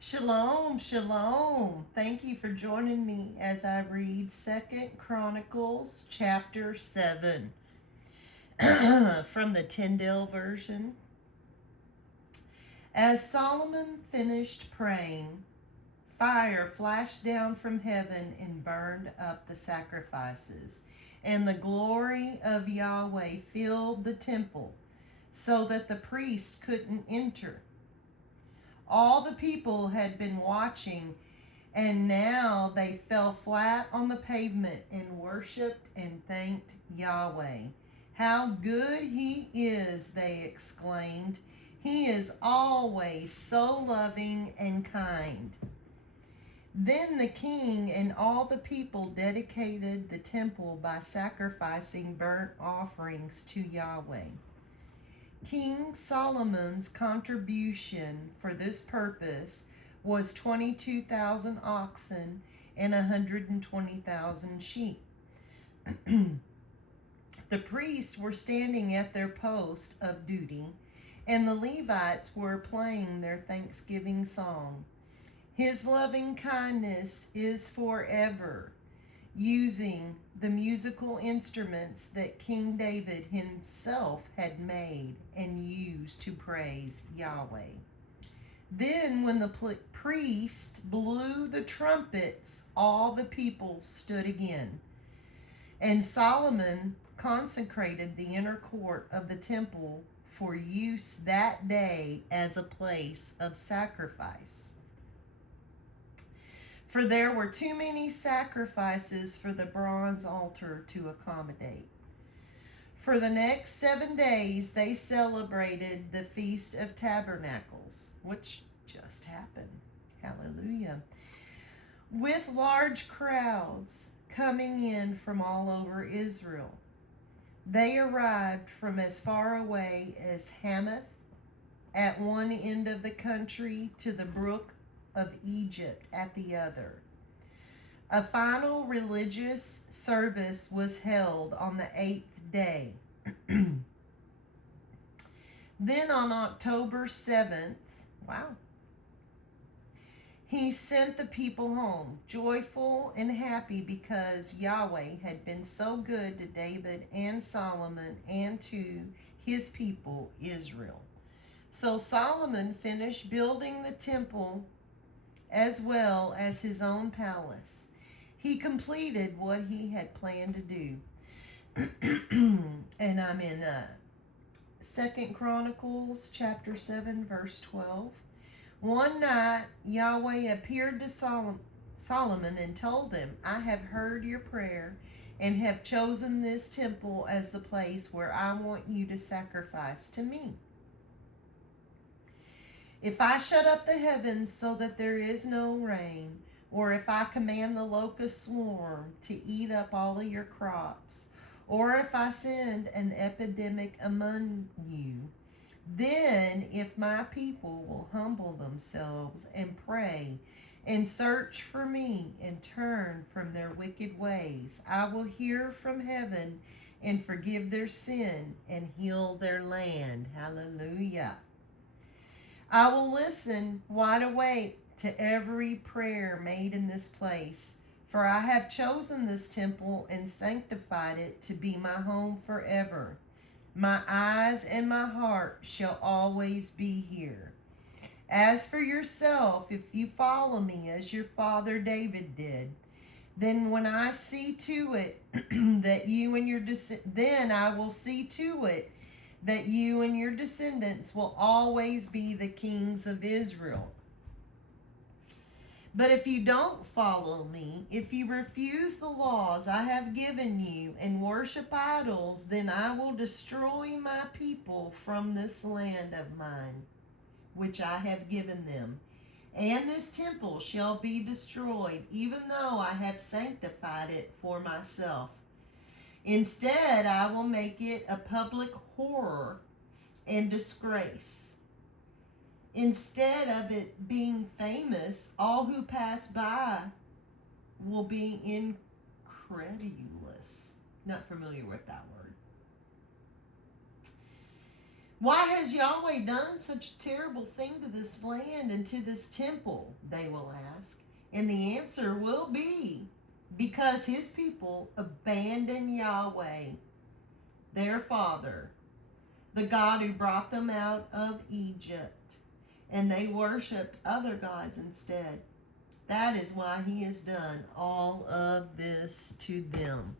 Shalom, shalom. Thank you for joining me as I read Second Chronicles Chapter 7 from the Tyndale version. As Solomon finished praying, fire flashed down from heaven and burned up the sacrifices, and the glory of Yahweh filled the temple so that the priest couldn't enter. All the people had been watching, and now they fell flat on the pavement and worshiped and thanked Yahweh. How good he is, they exclaimed. He is always so loving and kind. Then the king and all the people dedicated the temple by sacrificing burnt offerings to Yahweh. King Solomon's contribution for this purpose was 22,000 oxen and 120,000 sheep. The priests were standing at their post of duty, and the Levites were playing their thanksgiving song. His loving kindness is forever, using the musical instruments that King David himself had made and used to praise Yahweh. Then, when the priest blew the trumpets, all the people stood again. And Solomon consecrated the inner court of the temple for use that day as a place of sacrifice. For there were too many sacrifices for the bronze altar to accommodate. For the next 7 days, they celebrated the Feast of Tabernacles, which just happened. Hallelujah. With large crowds coming in from all over Israel. They arrived from as far away as Hamath at one end of the country to the brook of Egypt at the other. A final religious service was held on the 8th day. Then on October 7th, he sent the people home, joyful and happy because Yahweh had been so good to David and Solomon and to his people Israel. So Solomon finished building the temple as well as his own palace. He completed what he had planned to do. And I'm in 2 Chronicles Chapter 7, verse 12. One night, Yahweh appeared to Solomon and told him, I have heard your prayer and have chosen this temple as the place where I want you to sacrifice to me. If I shut up the heavens so that there is no rain, or if I command the locust swarm to eat up all of your crops, or if I send an epidemic among you, then if my people will humble themselves and pray and search for me and turn from their wicked ways, I will hear from heaven and forgive their sin and heal their land. Hallelujah. I will listen wide awake to every prayer made in this place, for I have chosen this temple and sanctified it to be my home forever. My eyes and my heart shall always be here. As for yourself, if you follow me as your father David did, then when I see to it that you and your then I will see to it that you and your descendants will always be the kings of Israel. But if you don't follow me, if you refuse the laws I have given you and worship idols, then I will destroy my people from this land of mine, which I have given them. And this temple shall be destroyed, even though I have sanctified it for myself. Instead, I will make it a public horror and disgrace. Instead of it being famous, all who pass by will be incredulous. Not familiar with that word. Why has Yahweh done such a terrible thing to this land and to this temple? They will ask. And the answer will be because his people abandoned Yahweh, their father, the God who brought them out of Egypt, and they worshiped other gods instead. That is why he has done all of this to them.